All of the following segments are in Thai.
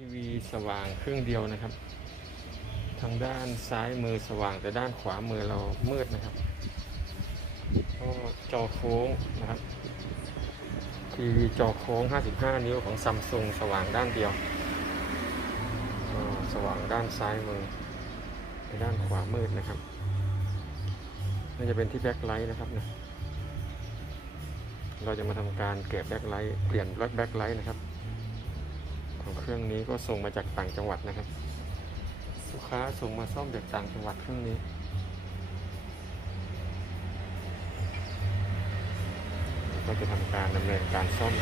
ทีวีสว่างเครื่องเดียวนะครับ ทางด้านซ้ายมือสว่างแต่ด้านขวามือเรามืดนะครับก็จอโค้งนะครับทีวีจอโค้ง 55 นิ้วของซัมซุงสว่างด้านเดียวสว่างด้านซ้ายมือในด้านขวามืดนะครับน่าจะเป็นที่แบ็คไลท์นะครับนะเราจะมาทำการแกะแบ็คไลท์เปลี่ยนแบ็คไลท์นะครับ ของเครื่องนี้ก็ส่งมาจากต่างจังหวัดนะครับลูกค้าส่งมาซ่อมจากต่างจังหวัดเครื่องนี้ก็จะทำการดำเนินการซ่อม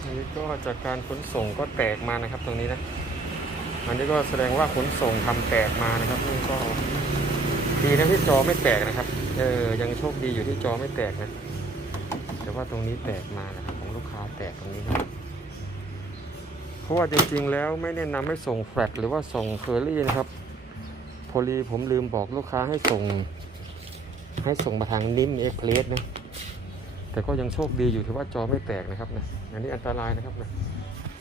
อันนี้ก็จากการขนส่งก็แตกมานะครับตรงนี้นะ อันนี้ก็แสดงว่าขนส่งทำแตกมานะครับนี่ก็ดีนะที่จอไม่แตกนะครับ เออ ยังโชคดีอยู่ที่จอไม่แตกนะ แต่ว่าตรงนี้แตกมานะครับของลูกค้าแตกตรงนี้นะเพราะว่าจริงๆแล้วไม่แนะนำให้ส่งแฟลชหรือว่าส่งเคอรี่นะครับพอดีผมลืมบอกลูกค้าให้ส่ง ให้ส่งมาทางนิ่มเอ็กเพลสนะแต่ก็ยังโชคดีอยู่ที่ว่าจอไม่แตกนะครับนะอันนี้อันตรายนะครับนะ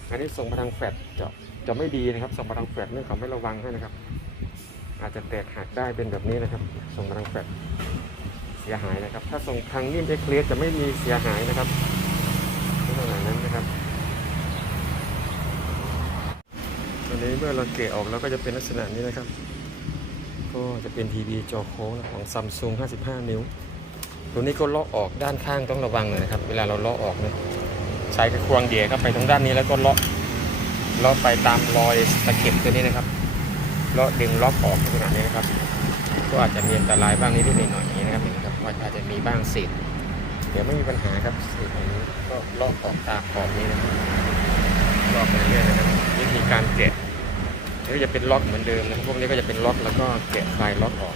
อันนี้ส่งมาทางแฟลชจะจะไม่ดีนะครับ ส่งมาทางแฟลชนี่เขากไม่ระวังให้นะครับ อาจจะแตกหักได้เป็นแบบนี้นะครับ ส่งมาทางแฟลช สียหายนะครับ ถ้าส่งทางนิ่มเอ็กเลสจะไม่มีเสียหายนะครับลักษณะนั้นนะครับตอนนี้เมื่อเราเกะออกแล้วก็จะเป็นลักษณะนี้นะครับ ก็จะเป็นทีวีจอโค้งของซัมซุง55 นิ้ว ตัวนี้ก็เลาะออกด้านข้างต้องระวังหน่อยนะครับ เวลาเราเลาะออกเนี่ยใช้กระควงเดียเข้าไปตรงด้านนี้แล้วก็เลาะเลาะไปตามรอยตะเข็บตัวนี้นะครับเลาะดึงล็อกออกขนาดนี้นะครับ ก็อาจจะมีอันตรายบ้างนิดหน่อยอย่างนี้นะครับ เห็นไหมครับว่าอาจจะมีบ้างเศษเดี๋ยวไม่มีปัญหาครับเศษองนี้ก็ลาะออกตามขอบนี้นะครับลาะไปเรื่อยๆนะครับวิธีการแกะนี่จะเป็นล็อกเหมือนเดิมนะพวกนี้ก็จะเป็นล็อกแล้วก็แกะคลายล็อกออก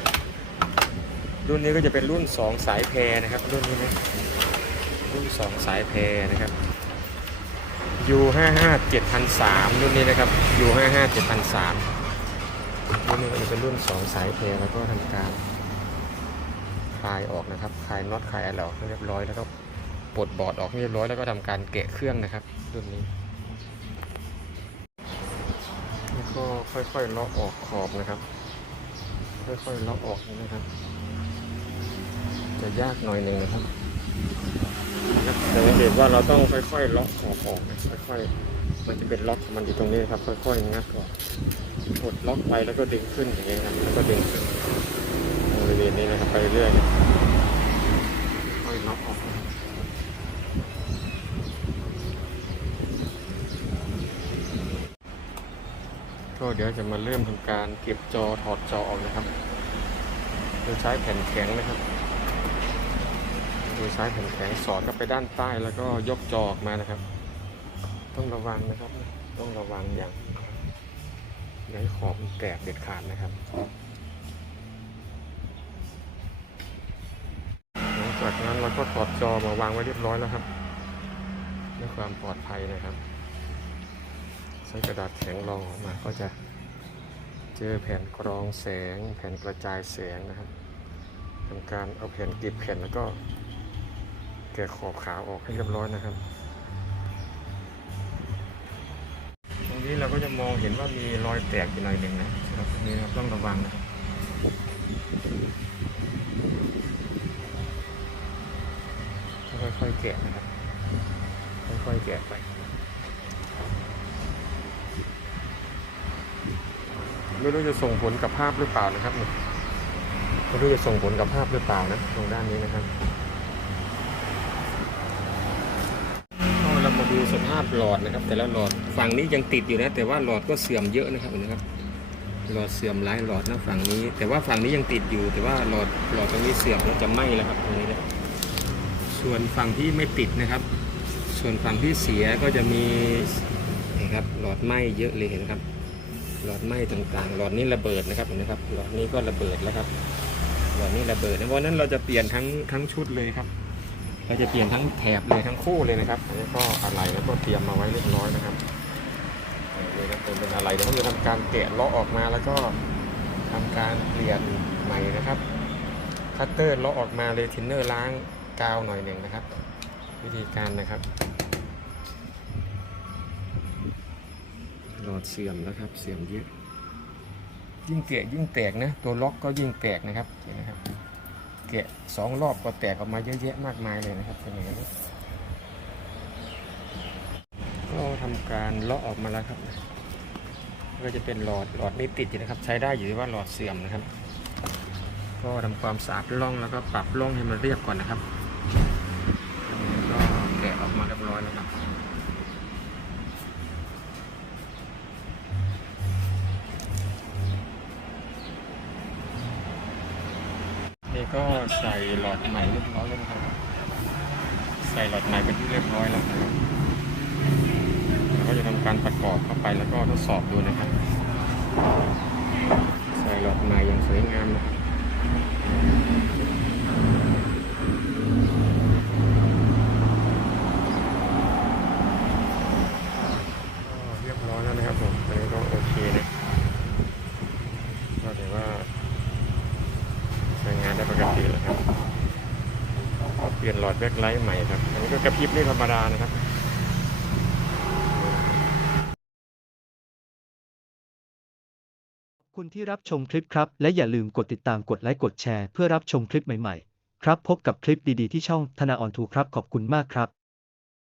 รุ่นนี้ก็จะเป็นรุ่น 2 สายแพรนะครับ รุ่นนี้นะรุ่น 2 สายแพรนะครับ U55 7003รุ่นนี้นะครับ U55 7003รุ่นนี้ก็จะเป็นรุ่น 2 สายแพรแล้วก็ทำการ คลายออกนะครับ คลายน็อตคลายอะไรออกเรียบร้อยแล้วก็ปลดบอร์ดออกเรียบร้อยแล้วก็ทำการแกะเครื่องนะครับรุ่นนี้แล้วก็ค่อยๆเลาะออกขอบนะครับ ค่อยๆเลาะออกนะครับ จะยากหน่อยหนึ่งนะครับแต่สังเกตว่าเราต้องค่อยๆเลาะขอบออกนะค่อยๆ มันจะเป็นล็อกของมันอยู่ตรงนี้นะครับ ค่อยๆงัดออกกดล็อกไปแล้วก็ดึงขึ้นอย่างเงี้ยครับแล้วก็ดึงขึ้น นี้นะครับไปเรื่อยๆค่อยๆล็อกออกก็เดี๋ยวจะมาเริ่มทำการเก็บจอถอดจอออกนะครับ โดยใช้แผ่นแข็งนะครับ โดยใช้แผ่นแข็งสอดเข้าไปด้านใต้แล้วก็ยกจอออกมานะครับ ต้องระวังนะครับ ต้องระวังอย่างอย่าให้ขอบแตกเด็ดขาดนะครับ จากนั้นเราก็ถอดจอมาวางไว้เรียบร้อยแล้วครับเพื่อความปลอดภัยนะครับ ใช้กระดาษแข็งรองออกมาก็จะเจอแผ่นกรองแสง แผ่นกระจายแสงนะครับทำการเอาแผ่นเก็บแผ่นแล้วก็แกะขอบขาวออกให้เรียบร้อยนะครับ ตรงนี้เราก็จะมองเห็นว่ามีรอยแตกอยู่หน่อยหนึ่งนะครับนี่นะครับต้องระวังนะครับ ค่อยๆแกะนะครับ ค่อยๆแกะไปไม่รู้จะส่งผลกับภาพหรือเปล่านะครับไม่รู้จะส่งผลกับภาพหรือเปล่านะตรงด้านนี้นะครับเรามาดูสภาพหลอดนะครับ แต่ละหลอดฝั่งนี้ยังติดอยู่นะ แต่ว่าหลอดก็เสื่อมเยอะนะครับเห็นะครับ หลอดเสื่อมหลายหลอดนะฝั่งนี้ แต่ว่าฝั่งนี้ยังติดอยู่ แต่ว่าหลอดหลอดตรงนี้เสื่อมแล้วจะไหม้แล้วครับตรงนี้นะ ส่วนฝั่งที่ไม่ติดนะครับ ส่วนฝั่งที่เสียก็จะมีนะครับหลอดไหม้เยอะเลยเห็นะครับ หลอดไหม้ต่างๆ หลอดนี้ระเบิดนะครับเห็นไหมครับ หลอดนี้ก็ระเบิดแล้วครับ หลอดนี้ระเบิดนะเพราะนั้นเราจะเปลี่ยนทั้งทั้งชุดเลยครับ เราจะเปลี่ยนทั้งแถบเลยทั้งคู่เลยนะครับอันนี้ก็อะไรแล้วก็เตรียมมาไว้เรียบร้อยนะครับนี่ครับเป็นอะไรเดี๋ยวผมจะทำการแกะลาะออกมาแล้วก็ทำการเปลี่ยนใหม่นะครับคัตเตอร์ลาะออกมาเลยทินเนอร์ล้าง กาวหน่อยหนึ่งนะครับวิวิธีการนะครับหลอดเสื่อมแล้วครับเสื่อมเยอะยิ่งแกะยิ่งแตกนะตัวล็อกก็ยิ่งแตกนะครับเห็นไหมครับแกะสองรอบก็แตกออกมาเยอะแยะมากมายเลยนะครับเป็นอย่างนี้ก็ทำการเลาะออกมาแล้วครับก็จะเป็นหลอดหลอดนี้ติดอยู่นะครับ ใช้ได้อยู่ที่ว่าหลอดเสื่อมนะครับ ก็ทำความสะอาดร่องแล้วก็ปรับร่องให้มันเรียบก่อนนะครับ ก็ใส่หลอดใหม่เรียบร้อยแล้วนะครับ ใส่หลอดใหม่เป็นที่เรียบร้อยแล้วนะครับเราก็จะทำการประกอบเข้าไปแล้วก็ทดสอบดูนะครับ ใส่หลอดใหม่อย่างสวยงามนะครับก็เรียบร้อยแล้วนะครับผมอันนี้ก็โอเคนะก็ถือว่าใช้งานได้ปกติแล้วครับก็เป ลี่ยนหลอดแบ็คไลท์ใหม่ครับ อันนี้ก็กระพริบนี่ธรรมดานะครับขอบคุณที่รับชมคลิปครับ และอย่าลืมกดติดตามกดไลค์กดแชร์เพื่อรับชมคลิปใหม่ๆ ครับพบกับคลิปดีๆที่ช่องธนาออนทูครับขอบคุณมากครับ